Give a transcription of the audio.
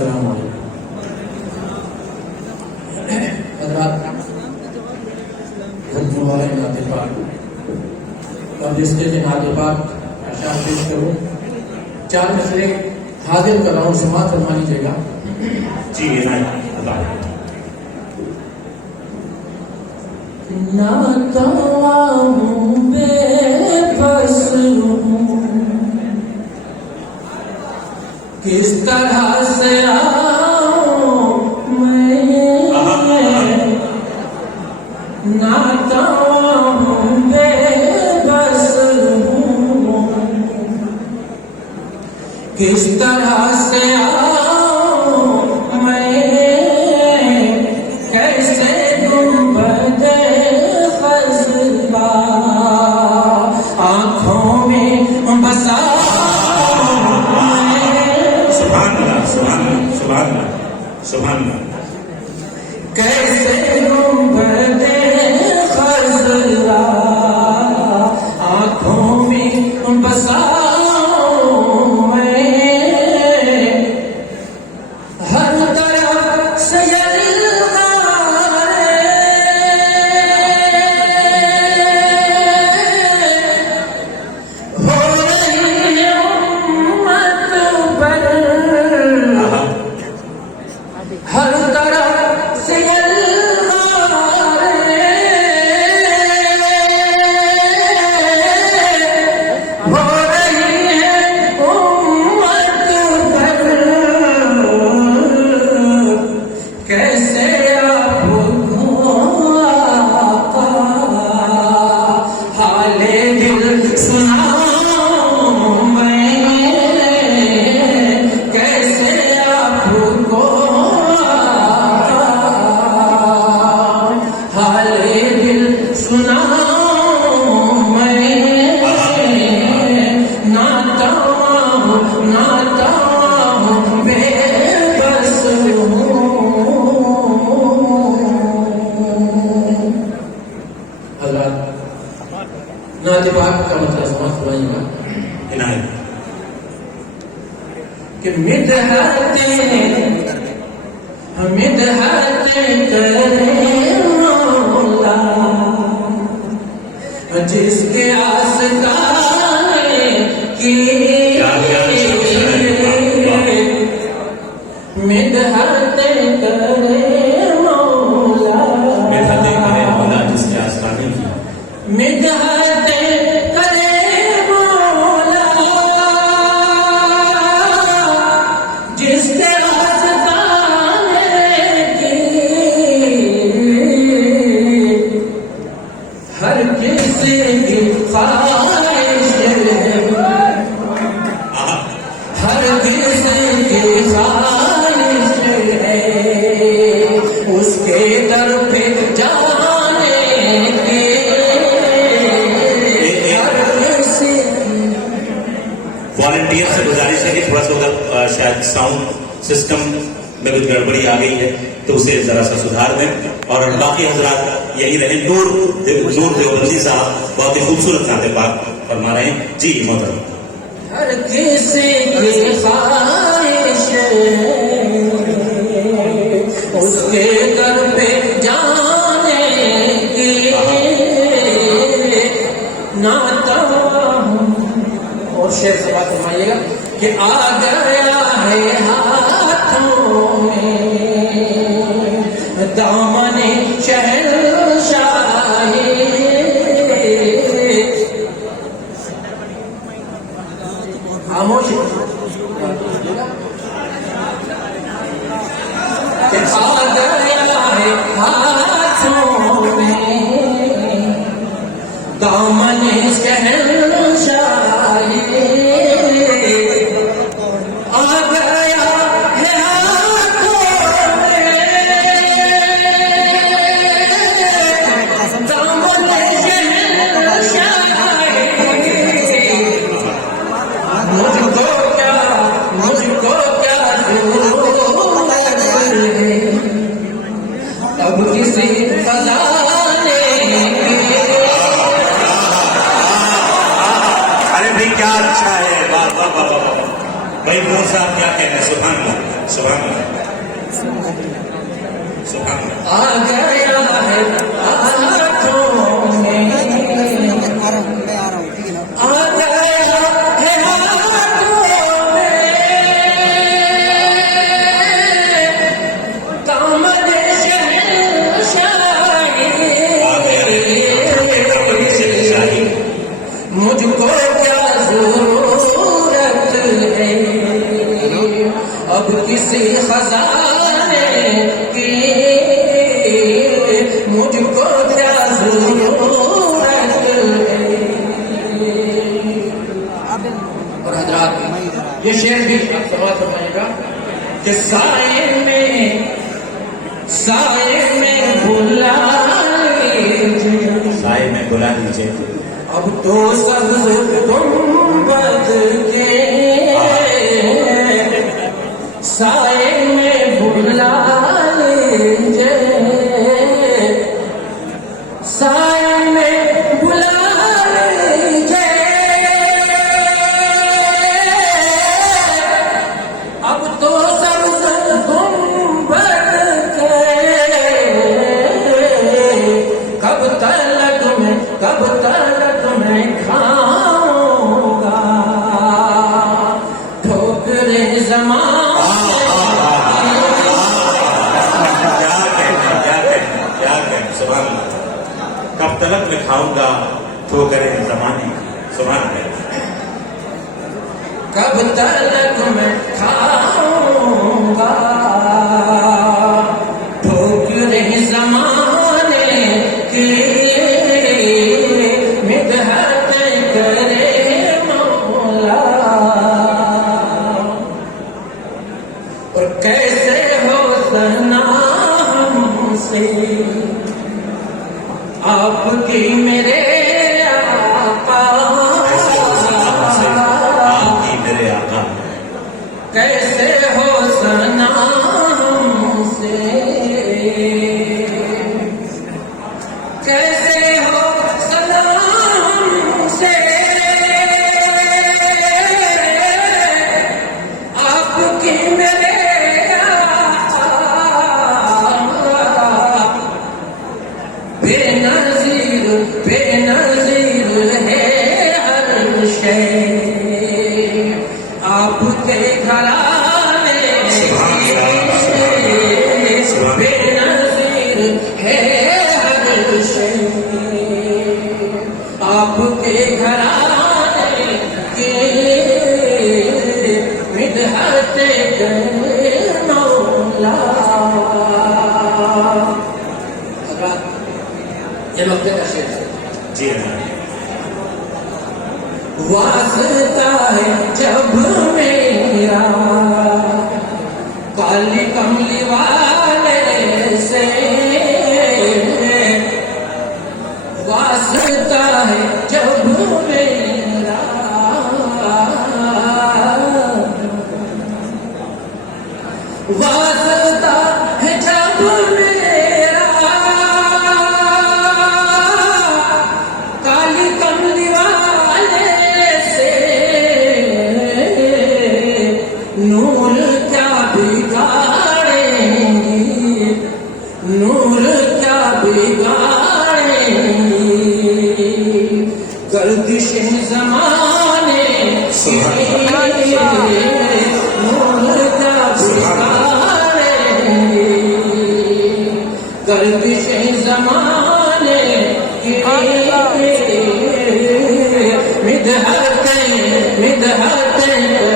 अस्सलाम वालेकुम। पेश करूँ, 4 मसले हाजिर कर रहा हूँ, समाअत फरमा लीजिएगा। जी नाता हूँ बेबस हूँ, किस तरह से आऊँ मैं, नाता हूँ बेबस हूँ, किस तरह से आऊँ मैं, कैसे गुंबदे ख़ज़्बा आँखों में बसा कैसे गुंबदे ख़ज़्बा आँखों में बसा हर तरफ से हो रही है उम्मत पर, कैसे आपको आका हाले दिल सुनाऊं मैं, कैसे आपको नातिबात का मतलब समझ पाइएगा कि मिदहते करे मौला जिसके आस्ताने की, मिदहते करे मौला जिसके आस्ताने की, मिदहते करे मौला जिसके आस्ताने की, हर किसी की ख्वाहिश है, हर किसी की ख्वाहिश है उसके दर पे जाने की। वॉलंटियर से गुजारिश है कि थोड़ा सा उधर शायद साउंड सिस्टम में कुछ गड़बड़ी आ गई है तो उसे जरा सा सुधार दें, और बाकी हजरात यही रहे। नूर देवबंदी साहब बहुत ही खूबसूरत नाते पाक फरमा रहे हैं। जी मोहतरम। हर किसी की ख्वाहिश उसके दर पे जाने की, नाता हूँ। और शेर से बात फरमाइएगा कि आ गया है हाथों में दामने शहंशाही, खामोश आ गया है हाथों में दामने शहंशाही, आ गया है हाथों में दामने शहंशाही। मुझको क्या अब किसी खजाने अरे भाई क्या अच्छा है, वाह वाह वाह वाह, भाई नूर साहब क्या कह रहे हैं? सुभान अल्लाह, सुभान अल्लाह, सुभान अल्लाह। आ गया है हाथों में, आ गया है हाथों में, कामद शहंशाही, मुझको क्या जरूरत है अब किसी खजाने की, मुझको क्या जरूरत है। और हजरात ये शेर भी आप समाज फरमाइएगा कि साए में बुला लीजिए, साए में बुला लीजिए, अब तो सब्ज गुंबद के साए में बुला लीजिए, साए में बुला लीजिए, अब तो सब्ज गुंबद के कब तलक मैं खाऊंगा ठोकरे ज़माने। क्या कहना, सुभान अल्लाह। कब तलक मैं खाऊंगा ठोकरें ज़माने की, सुभान अल्लाह। कब तलक मैं खाऊंगा ठोकरे ज़माने की, मिदहत करे मौला। और कैसे हो सना हमसे आपकी मेरे आका, आपकी मेरे आका, कैसे हो सना हमसे, कैसे हो सना हमसे, आपकी मेरे बेनज़ीर है हर शय आपके घराने, बेनज़ीर है हर शय आपके घराने के, मिदहत करे मौला। ये लोग का शेर है जी हाँ। वास्ता है जब मेरा काली कमली वाले से, वास्ता है जब मेरा, वास्ता है जब मेरा काली कमली वाले से, नूर क्या बिगाड़ेंगी, नूर क्या बिगाड़ेंगी, गर्दिशें ज़माने की, नूर क्या बिगाड़ेंगी, गर्दिशें ज़माने की, मिदहतें